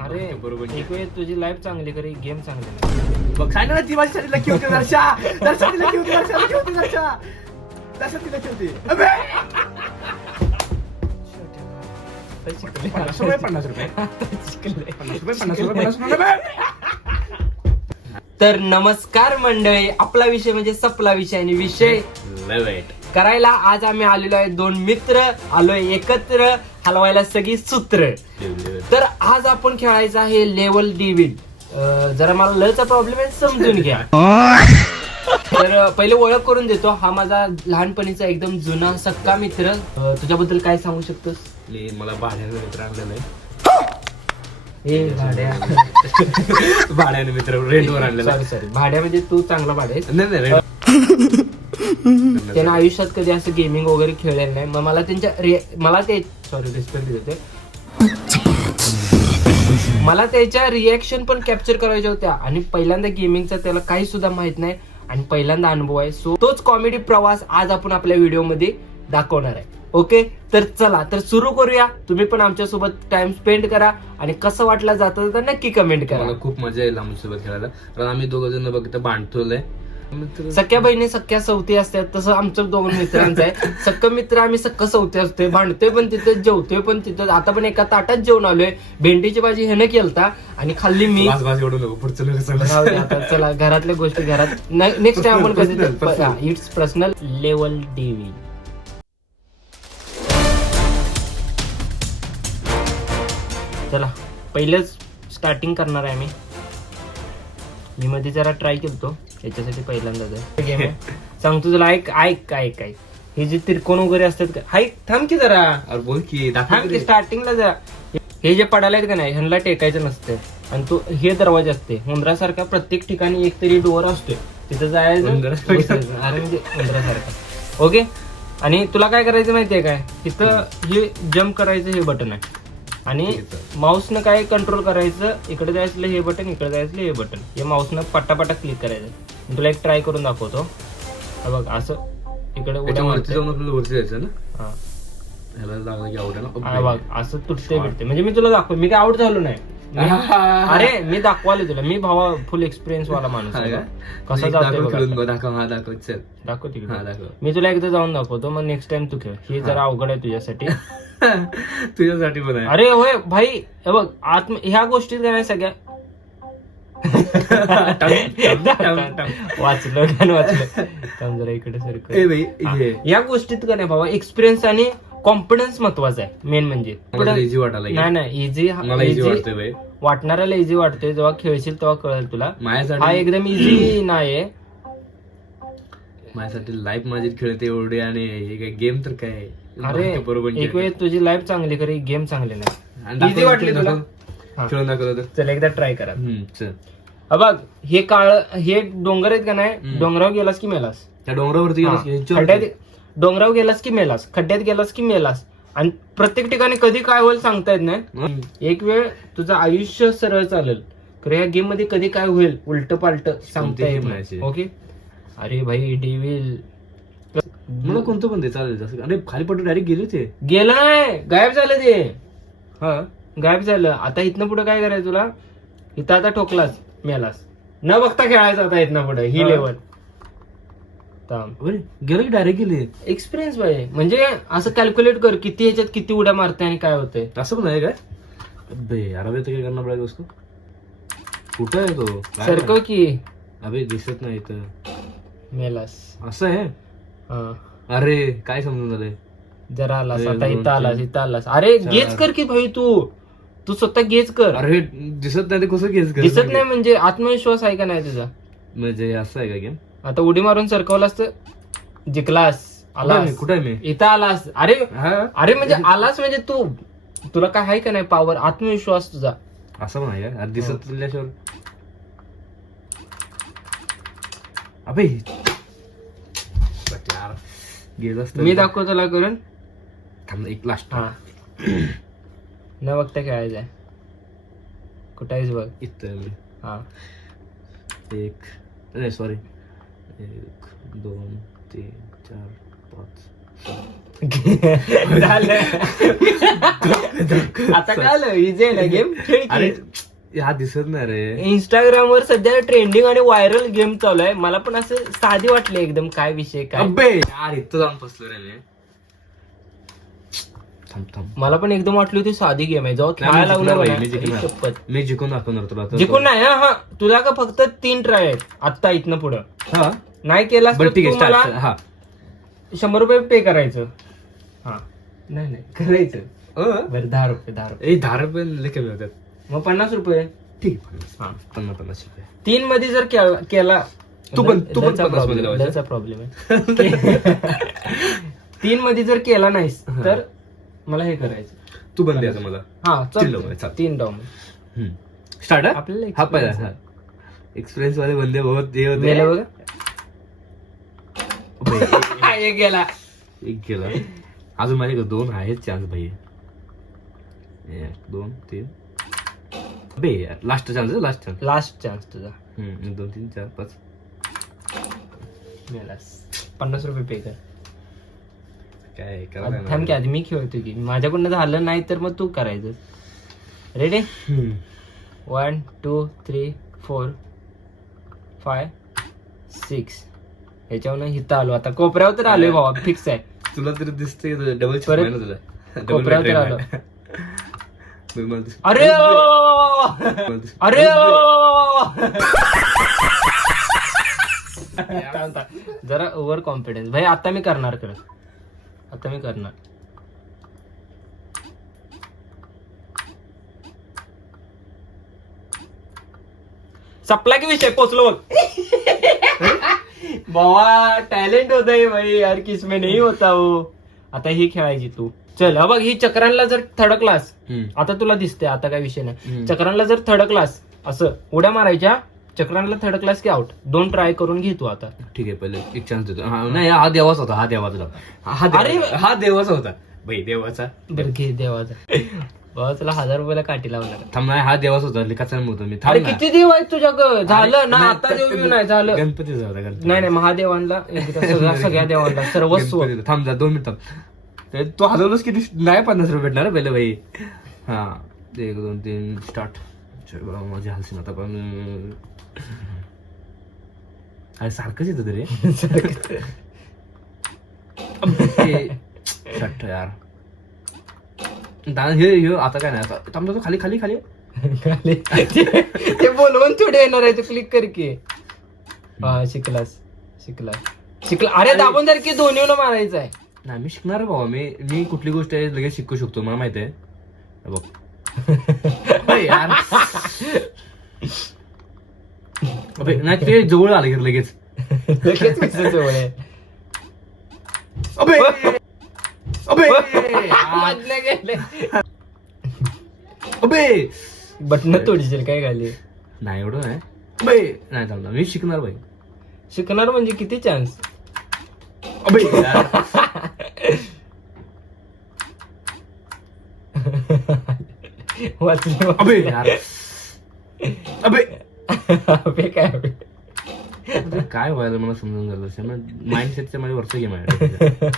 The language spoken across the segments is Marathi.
अरे बरोबर एक वेळ तुझी लाईफ चांगली खरी गेम चांगली. मग सांग ना ती माझी साठी लकी होती दर्शा. दर्शा ती लकी होती दर्शा लकी होती दर्शा. दर्शा ती लकी होती अबे! पन्नास रुपये पन्नास रुपये. पन्नास रुपये पन्नास रुपये पन्नास रुपये अबे! तर नमस्कार मंडळी आपला विषय म्हणजे सपला विषय आणि विषय करायला आज आम्ही आलेलो आहे दोन मित्र आलोय एकत्र हलवायला सगळी सूत्र. तर आज आपण खेळायचं आहे लेवल डिविड जरा मला लचा प्रॉब्लेम आहे समजून घ्या. तर पहिले ओळख करून देतो. हा माझा लहानपणीचा एकदम जुना सक्का मित्र. अं, तुझ्याबद्दल काय सांगू शकतोस? मला भाड्याने मित्र आणलेलं आहे ए भाड्या. भाड्याने मित्र रेंटवर आणलेलं सॉरी सॉरी भाड्या म्हणजे तू चांगला भाड्या आहेस. नाही नाही rent- त्यानं आयुष्यात कधी असं गेमिंग वगैरे खेळलेलं नाही. मग मला त्यांच्या रि- मला ते सॉरी रिस्पेक्ट देते मला त्याच्या रिॲक्शन पण कॅप्चर करायच्या होत्या. आणि पहिल्यांदा गेमिंगचा त्याला काही सुद्धा माहीत नाही. आणि पहिल्यांदा अनुभव आहे. सो तोच कॉमेडी प्रवास आज आपण आपल्या व्हिडिओमध्ये दाखवणार आहे. ओके तर चला तर सुरू करूया. तुम्ही पण आमच्यासोबत टाइम स्पेंड करा. आणि कसं वाटलं जातं तर नक्की कमेंट करा. मला खूप मजा येईल आमच्यासोबत खेळायला. कारण आम्ही दोघ जण बघ बांधतोय सख्या बहिणी सख्या सवती असतात तसं आमचं दोन मित्रांचं आहे. सक्क मित्र आम्ही सक्क सवती असतोय भांडतोय पण तिथं जेवतोय पण तिथं. आता पण एका ताटात जेवण आलोय. भेंडीची भाजी ह्यानं केलता आणि खाल्ली मी. आता चला घरातल्या गोष्टी घरात. नेक्स्ट टाइम आपण कधी. इट्स पर्सनल लेवल डीव्ही चला पहिलंच स्टार्टिंग करणार आहे मी मी मध्ये जरा ट्राय केलतो. याच्यासाठी पहिल्यांदाच आहे. आहे सांगतो तुला ऐक ऐक ऐक ऐक. हे जे त्रिकोण वगैरे असतात का? हाईक थांब की जरा. अरे बोल की थांब की. स्टार्टिंगला जरा हे जे पडायला आहेत का नाही ह्यांना टेकायचं नसतं आणि तो हे दरवाजा असते उंदरासारखा प्रत्येक ठिकाणी एक तरी डोअर असतोय. तिथं जायचं उंदरासारखा? बसायचं. अरे म्हणजे उंदरासारखा. ओके आणि तुला काय करायचं माहितीये काय? इथं हे जम्प करायचं हे बटन आहे. आणि ठीक आहे. माऊसनं काय कंट्रोल करायचं? इकडे जायचं हे बटन इकडे जायचं हे बटन हे माऊसनं पट्टापट्टा क्लिक करायचं. तुला एक ट्राय करून दाखवतो. हा बग असं इकडे उड्या त्याच्या वरती मारतोय. जाऊन आपल्याला वरती जायचं ना? हा. ह्याला लागलं की आवडेल. हा बघ असं तुटते भेटते म्हणजे मी तुला दाखव मी काय आउट झालो नाही. मी- अरे मी दाखवाले तुला. मी भावा फुल एक्सपिरियन्स वाला माणूस आहे. कसं जातोय बघ खेळून आता. बघ, दाखव हा दाखव. चल. दाखव तिकडे हा दाखव. मी तुला एकदा जाऊन दाखवतो. मग नेक्स्ट टाइम तू खेळ. हे. जरा अवघड आहे तुझ्यासाठी. तुझ्यासाठी पण आहे. अरे होय भाई हे बघ आत्म ह्या गोष्टीत काय नाही सगळ्या. वाचलं गाण वाचलं? थांब जरा इकडे या गोष्टीत का नाही भावा एक्सपिरियन्स आणि कॉन्फिडन्स महत्त्वाचा आहे मेन म्हणजे. इझी वाटायला नाही. नाही इझी मला इझी वाटतंय वाटणाऱ्याला इझी वाटते जेव्हा खेळशील तेव्हा कळेल तुला. हा माझ्यासाठी एकदम इझी नाहीये. माझ्यासाठी लाईफ माझी खेळते एवढे आणि हे काय गेम तर काय? अरे बरोबर एक वेळ तुझी लाईफ चांगली खरी गेम चांगली नाही. इझी वाटली तुला? खेळून दाखवलं तर चल एकदा ट्राय करा. हम्म, चल. हा बघ हे काळ हे डोंगर आहेत का नाही? हम्म. डोंगरावर गेलास की मेलास? त्या डोंगरावरती गेलास की हा. खड्ड्यात डोंगरावर गेलास की मेलास? खड्ड्यात गेलास की मेलास? आणि प्रत्येक ठिकाणी कधी काय होईल सांगता येत नाही. हम्म. एक वेळ तुझं आयुष्य सरळ चालेल. खरं या गेममध्ये कधी काय होईल? उलट पालट सांगता कोणती येत game नाही. आहे? ओके अरे भाई डेविल मला कोणतं पण दे चालेल जसं अरे खाली पडून डायरेक्ट गेले ते. गेलं नाही. गायब झालं ते. हा. गायब झालं. आता इथनं पुढे काय करायचं तुला? इथं आता ठोकलास मेलास. न बघता खेळायचं आता इथनं पुढे ही. लेवल गेलं की डायरेक्ट गेले. एक्सपिरियन्स पाहिजे म्हणजे असं कॅल्क्युलेट कर किती ह्याच्यात किती उड्या मारते आणि काय होतंय. असं पण आहे काय? अबे अरे अबे तर काय करणार पडेगा उसको कुठं आहे तो? सरकव की. अबे दिसत नाही इथं. मेलास. असं आहे? हा. अरे काय समजून झालंय? जरा आलास आता इथं आलास इथं आलास. अरे. गेच कर की भाई तू. तू स्वतः गेच कर. अरे दिसत नाही ते कसं केस दिसत नाही म्हणजे आत्मविश्वास आहे का नाही तुझा? म्हणजे असं आहे का गेम आता उडी मारून सरकवलास तर जिंकलास आलास. कुठं मी? इथं आलास. अरे अरे म्हणजे आलास म्हणजे तू तुला काय आहे का नाही पावर आत्मविश्वास तुझा. असं आहे का? अरे हो. दिसत अबे. यार असतं मी दाखवतो तुला करून. थांब एक लास्ट हा. न बघता खेळायचं आहे. कुठं आहेस बघ. इथं हा. एक नाही सॉरी एक दोन तीन चार पाच आता काय आलं ना गेम खेळ अरे की. हा दिसत नाही रे. इंस्टाग्राम वर सध्या ट्रेंडिंग आणि व्हायरल गेम चालू आहे. मला पण असं साधी वाटले एकदम काय विषय काय? अबे यार इथं जाऊन फसलो रे मी. थांब थांब. मला पण एकदम वाटली होती साधी गेम आहे. जाऊ नाही, मी जिंकणार जिंकणार. जिंकून दाखवणार तुला आता. जिंकून नाही हा हा. तुला का फक्त तीन ट्राय आहेत? आत्ता इथनं पुढं. हा? नाही केलास तर बरं ठीक तू आहे मला स्टार्ट हा. शंभर रुपये पे करायचं. हा. नाही नाही करायचं. अ? बरं दहा रुपये दहा रुपये. ए दहा रुपये लय कमी होतात. मग पन्नास रुपये. ठीक आहे, पन्नास. हा. पन्नास पन्नास रुपये. तीन मध्ये जर केला- केला तू पण- तू पण पन्नासमध्ये लावायचं. प्रॉब्लेम आहे. तीन मध्ये जर केला नाहीस. तर मला हे करायचं. तू बंद द्यायचं मला. हा तीन. तीन डाऊन स्टार्ट आपल्याला हा पहिला experience आहे. एक्सपिरियन्स वाले बंदे बहुत हे होते. गेलं बघा. एक गेला. एक गेला. अजून माझ्याकडे दोन आहेत चान्स भाई. एक दोन तीन. अबे last chance last chance last chance तुझा. दोन तीन चार पाच. गेलास पन्नास रुपये पे कर. काय थांब की आधी मी खेळतो की. माझ्याकडनं झालं नाही तर मग तू करायचं ready one two three four five six ह्याच्यावर इथं आलो. आता कोपऱ्यावर तर आलोय बाबा फिक्स आहे. तुला तरी दिसते डबल परत तुला. कोपऱ्यावर तर आलो. अरे अरे. जरा ओव्हर कॉन्फिडन्स भाई आता मी करणार कर आता मी करणार. सपला की विषय पोचलो बघ. बाबा टॅलेंट होत आहे भाई यार किसमे नाही होता हो आता ही खेळायची तू. चल हा बघ ही चक्रांना जर थडकलास. आता तुला दिसते आता काय विषय नाही. चक्रांना जर थडकलास असं उड्या मारायच्या चक्रांना थडकलास की आउट दोन ट्राय करून घे तू आता. ठीक आहे पहिले एक चान्स देतो. हा, नाही हा देवाचा होता हा देवाचा होता. हा अरे! देवाचा- हा देवाचा होता. भाई देवाचा. बरं घे देवाचा. बाबा तुला हजार रुपयाला काठी लावणार थांब नाही हा देवाचा होता लिखाचा होतो मी. अरे थांब ना. किती देव आहेत तुझ्याकडं? झालं ना नाही, आता देव बिव नाही झालं. गणपतीचा होता गणपती नाही नाही महादेवांना एकदा सगळ्या सगळ्या देवांना सर्वस्व. गणपतीचा. थांब जा दोन मिनिट. तर तू हलवलंस किती नाही पन्नास रुपये भेटणार पहिले भाई हा. एक दोन तीन स्टार्ट माझी हलसीन आता पण अरे सारखंच येतं तरी शट यार. दा- हे हे आता काय नाही आता थांब, थांब, खाली खाली खाली. खाली. ते बोलवून थोडे येणार आहे तू क्लिक कर की. हा शिकलास शिकलास. शिकला. अरे दाबून जर की दोन्ही मारायचं आहे. नाही मी शिकणार बाबा. मी मी कुठली गोष्ट आहे लगेच शिकू शकतो मला माहिती आहे. बघ. यार. अबे, नाही ते जवळ आलं की लगेच. लगेच जवळ आहे. अबे! अबे! यार, मधले गेले. अबे! तोडशील काय खाली? नाही एवढं नाही. अबे! नाही ना, मी शिकणार भाई शिकणार म्हणजे किती चान्स अबे! यार. वाचले. अबे यार. अबे! काय? अबे, काय व्हायला मला समजून झालं माइंडसेटच्या माझ्या वरचं गेम आहे.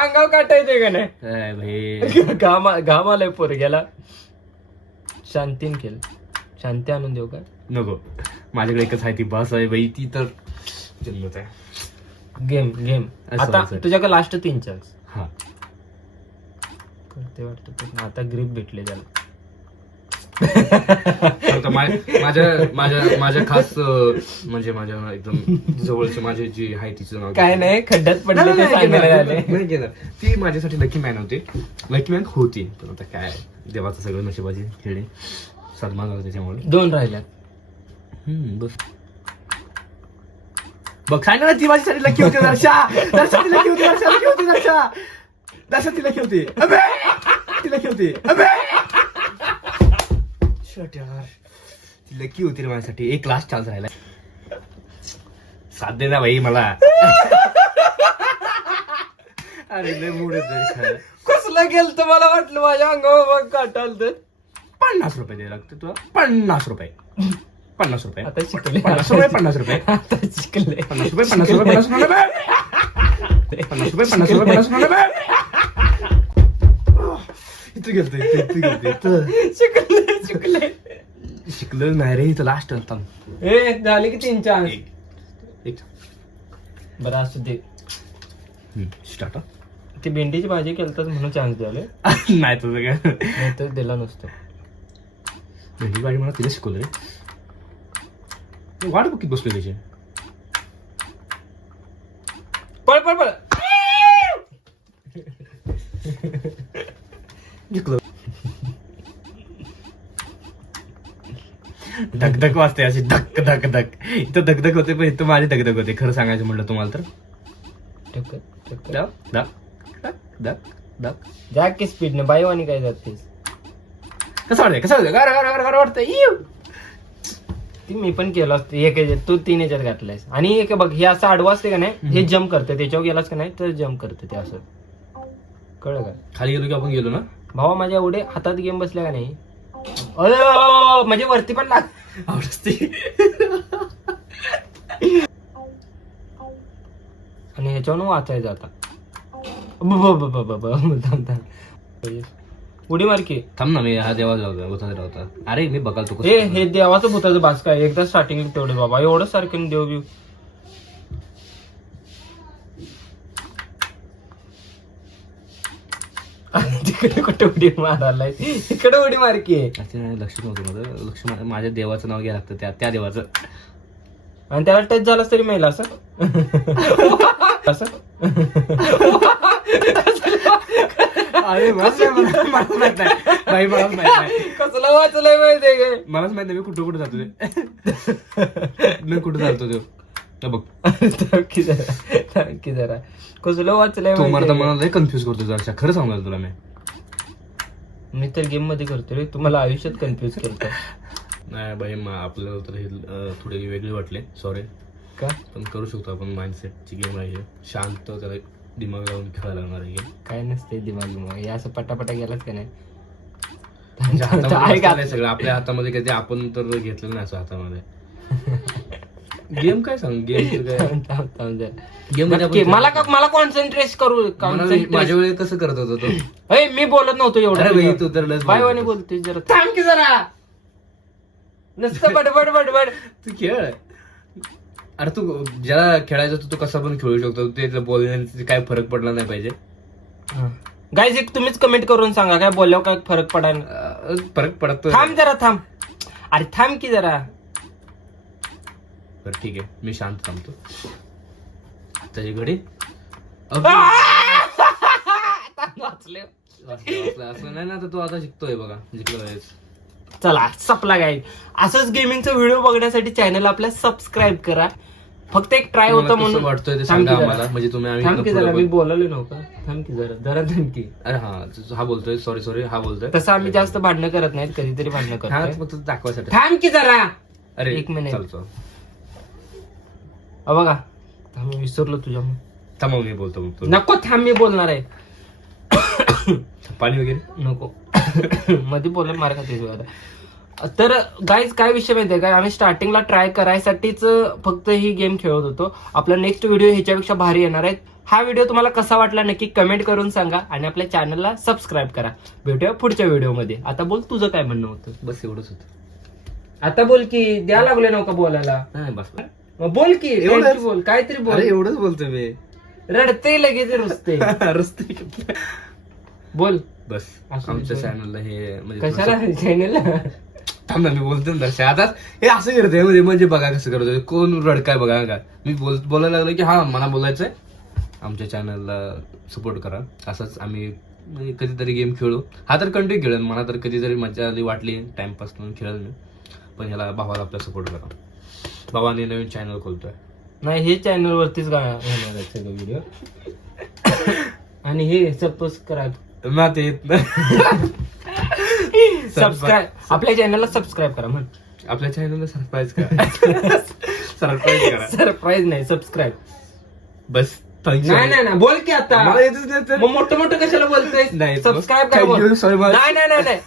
अंगाव काटायचे का नाही? काय भाई? घाम घाम आलाय पोरग्याला शांतीन केलं. शांती आणून देऊ का? नको. माझ्याकडे एकच आहे ती बस आहे बाई ती तर जन्मत आहे. गेम गेम असं, आता असं. तुझ्याकडे लास्ट तीन चान्स हा. ते वाटतं पण आता ग्रीप भेटले त्याला. आता माझ्या माझ्या माझ्या खास अं, म्हणजे माझ्या एकदम जवळचे माझे जी आहे तिचं नाव काय नाही खड्ड्यात पडले ते नाही, सांगायला घेणार, आले. नाही घेणार. ती माझ्यासाठी लकी मॅन होती. लकी मॅन होती. पण आता काय देवाचं सगळं नशिबाची खेळी. सन्मान झाला त्याच्यामुळे. दोन राहिल्यात. हम्म, बस. बघ सांग ना ती माझ्यासाठी लकी होती दर्शा! दर्शा ती लकी होती दर्शा लकी होती दर्शा! दर्शा ती लकी होती. अबे! ती लकी होती. अबे! शट यार. ती लकी होती रे माझ्यासाठी. एक लास्ट चान्स राहिला. साथ दे ना भाई मला. अरे लय मूड कसलं गेलं तर मला वाटलं माझ्या अंगावर काटाल तर. पन्नास रुपये द्यायला लागते तुला. पन्नास रुपये. पन्नास रुपये. आता शिकले. पन्नास रुपये पन्नास रुपये. आता शिकले. पन्नास रुपये पन्नास रुपये. पन्नास रुपये पन्नास रुपये पन्नास रुपये पन्नास रुपये. इथं गेलतो इथं इथं गेलतो इथं. शिकले शिकले शिकलं नाही रे इथं लास्ट थांब. ए झाले की तीन चार एक. बरं असू दे. स्टार्ट ती भेंडीची भाजी केलतात म्हणून चान्स द्याले नाही तुझं काय. नाही तर दिला नसतो. भेंडी भाजी मला तिला शिकवलं रे. वाट बघित बसलो त्याची. पळ पळ पळ. जिंकलो धकधक वाजते अशी धक धक धक इथं धकधक होते पण इथं माझी धकधक होते खरं सांगायचं म्हटलं तुम्हाला तर. धक धक धक धक धक जा की स्पीडने बाईवानी काय जातेस? कसं वाटतंय कसं वाटतंय? गार गार गार गार वाटतंय. इव. ती मी पण केलं असतं. एक ह्याच्यात, तू तीन याच्यात घातलायस. आणि एक बघ हे असं आडवं असते का नाही? हे जम्प करते त्याच्यावर गेलास का नाही? तर जम्प करते ते असं. कळलं का? खाली गेलो की आपण गेलो ना? भावा माझ्या एवढे हातात गेम बसल्या का नाही? अरे म्हणजे वरती पण लाग आवडते. आणि ह्याच्यावरून वाचायचं आता. उडी मार की. थांब ना मी हा देवा जाऊ होता होता अरे मी बघाल तू हे हे देवाचं भूताचं बास काय एकदा स्टार्टिंग तेवढे बाबा. एवढं सारखं देव बिव तिकडे कुठे उडी मारायला तिकडे उडी मार की. नाही लक्ष नव्हतं माझं. लक्ष मा- माझ्या देवाचं नाव घ्या लागतं त्या त्या देवाचं. आणि त्याला टच झालास तरी मेला असं? असं? अरे मलाच नाही मलाच माहीत नाही. बाई मलाच माहीत नाही. कसलं वाचलंय माहितीये का? मलाच माहीत नाही मी कुठं कुठं जातो ते मी कुठं जातो ते? बघ. थांब की जरा थांब की जरा. कसलं वाचलंय तू मला माहितीये का? मला लय कन्फ्युज करतो जरा खरं सांगाल तुला मी? मी तर गेममध्ये करतो रे. तुम्हाला आयुष्यात कन्फ्युज करतो नाही बाई आपल्याला तर हे अं, थोडे वेगळे वाटले. सॉरी का? पण करू शकतो आपण माइंडसेटची गेम आहे हे. शांत त्याला दिमाग लावून खेळायला लागणार आहे गेम काय नसते दिमाग मग हे असं पटापटा गेलाच का नाही? म्हणजे हातामध्ये ऐक बसलेलं आहे सगळं. आपल्या हातामध्ये कधी आपण तर घेतलेलं नाही असं हातामध्ये. गेम काय सांग? गेम काय? थांब, थांब, थांब जरा. गेम नक्की, मला का मला कॉन्सन्ट्रेट करू कॉन्सन्ट्रेट माझ्या वेळी कसं करत होता तो? मी बोलत नव्हतो अरे भाई एवढं तू तर लस बाय वाणी बोलतोय जरा. थांब की जरा. नुसतं बडबड बडबड. तू खेळ. अरे तू ज्याला खेळायचं होतं, तू कसा पण खेळू शकतो. ते बोलण्याने काय फरक पडला नाही पाहिजे. गाईज एक तुम्हीच कमेंट करून सांगा. काय बोलल्यावर काय फरक पडाय अं, फरक पडतो थांब जरा थांब. अरे थांब की जरा. बरं ठीक आहे मी शांत थांबतो. त्याची घडी. वाचले. असं नाही ना तर तू आता शिकतोय बघा जिंकलो चला सपला गाईड असंच गेमिंगचा व्हिडिओ बघण्यासाठी चॅनल आपल्या सबस्क्राईब करा. फक्त एक ट्राय होतं म्हणून वाटतोय ते सांगा. आम्हाला. म्हणजे तुम्ही आम्ही जरा मी बोल- बोलायलो नव्हतं की जरा जरा की. अरे हा हा बोलतोय सॉरी सॉरी हा बोलतोय. तसं आम्ही जास्त भांडणं करत नाहीत कधीतरी भांडणं करतो फक्त दाखवायसाठी. की जरा. अरे एक minute. बघा. थांब मी विसरलो तुझ्या थांब मी बोलतो मग तू नको थांब मी बोलणार आहे. पाणी वगैरे? नको. मध्ये बोलत मार खाते तू आता. तर गाईज काय विषय माहितीये का? आम्ही स्टार्टिंगला ट्राय करायसाठीच फक्त ही गेम खेळत होतो. आपला नेक्स्ट व्हिडिओ ह्याच्यापेक्षा भारी येणार आहे. हा व्हिडिओ तुम्हाला कसा वाटला नक्की कमेंट करून सांगा आणि आपल्या चॅनलला सबस्क्राईब करा. भेटूया पुढच्या व्हिडिओमध्ये आता बोल तुझं काय म्हणणं होतं? बस एवढंच होत. आता बोल की द्या लागले नव्हता बोलायला. नाही बस. मग बोल की एवढंच? काहीतरी बोल काहीतरी अरे बोल एवढंच बोलतोय मी. रडते लगेच रुसते. रस्ते बोल. बस असं आमच्या. चॅनलला हे म्हणजे कशाला चॅनल थांब ना मी बोलतो ना आता हे असं करतोय म्हणजे म्हणजे बघा कसं करतोय. कोण रडकाय बघा का मी बोल बोलायला लागलो की हा मला बोलायचंय. आमच्या चॅनलला सपोर्ट करा. असंच आम्ही म्हणजे कधीतरी गेम खेळू. हा तर कंटिन्यू खेळेल मला तर कधीतरी मजा आली वाटली. टाइमपास म्हणून खेळेल मी. पण ह्याला भावाला आपला सपोर्ट करा. भावाने नवीन चॅनल खोलतोय. नाही हे चॅनल वरतीच गा- येणार आहे सगळं व्हिडिओ आणि हे सबस्क्राईब ना ते येत नाही. सबस्क्राईब आपल्या चॅनलला सबस्क्राईब करा म्हण. आपल्या चॅनलला सरप्राईज करा. सरप्राईज करा. सरप्राईज नाही सबस्क्राईब बस नाही नाही नाही बोल की आता. मला येतच नाही तर. मग मोठं मोठं कशाला बोलतोय नाही, सबस्क्राईब करा thank you, नाही नाही नाही नाही.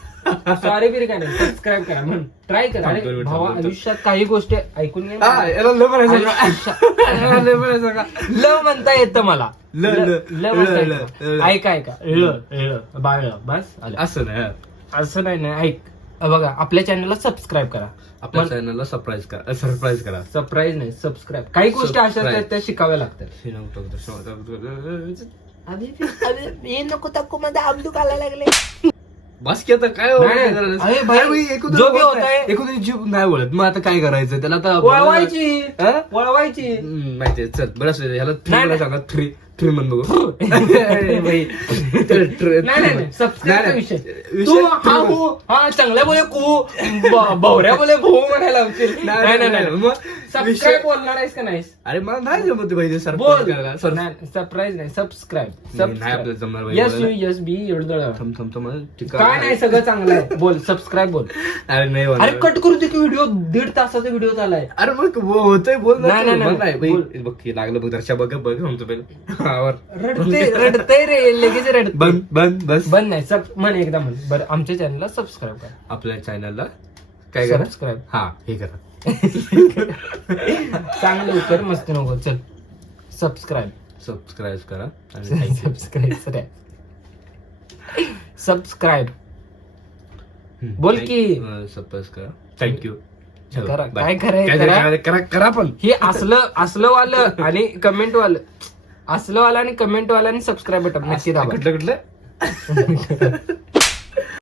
सॉरी बिरी काय नाही सबस्क्राईब करा म्हण ट्राय करा अरे भावा. आयुष्यात काही गोष्टी ऐकून हा, याला ल म्हणायचं का? याला ल म्हणायचं का? ल म्हणता येतं मला ल, ल, ल म्हणता ल, येतं ल, ल. ऐका ऐका ल ल बाळ बस आलं. असं नाही हा. असं नाही ना ऐक बघा आपल्या चॅनलला सबस्क्राईब करा आपल्या चॅनलला सरप्राईज करा सरप्राईज करा सरप्राईज नाही सबस्क्राईब काही गोष्टी अशा Subscribe. आहेत त्या शिकाव्या लागतात हे. हे नको टाकू मध्ये आमदू घालायला लागले बस की आता काय. अरे भाई, जो भी बोलत होता नाही. है- एकूण जीव नाही बोलत मग आता काय करायचं? त्याला आता वळवायची. हा? वळवायची. माहितीये. चल बरं. ह्याला थ्री. सांगा. थ्री थ्री म्हण बघू. हा हो हा चांगल्या बोले कू ब- भवऱ्या बोले भू म्हणायला लावशील. नाही, नाही नाही. नाही. मग सबस्क्राईब बोलणार आहेस का नाहीस? अरे मला नाही जमत पाहिजे बोल. सर नाही सरप्राईज नाही सबस्क्राईब नाही आपल्याला जमणार यस यू. यस बी एवढं थम थम थम काय नाही सगळं चांगलं आहे. बोल सबस्क्राईब बोल. अरे नाही अरे. कट करू दे की व्हिडिओ दीड तासाचा व्हिडिओ झालाय अरे मग वो- होतंय बोल नाही, बोल बोल. बघ लागलं बघ दर्शा बघ बघ म्हणतो पहिलं. रडते रडते रे लगेच रडते. बंद बंद बस. बंद नाही सब म्हण एकदा म्हण. बरं आमच्या चॅनलला सबस्क्राईब करा. आपल्या चॅनलला काय करा? सबस्क्राईब हा हे करा. चांगलं लवकर मस्त नको चल. सबस्क्राईब सबस्क्राईब करा. सबस्क्राईब सबस्क्राईब हम्म. बोल की. सबस्क्राईब करा. थँक्यू करा, काय करायचं करा. करा करा पण. हे असलं असलं वालं आणि कमेंट वालं असलं वाला आणि कमेंट वाला आणि सबस्क्राईब बटन नक्की दाबा. कुठलं कुठलं?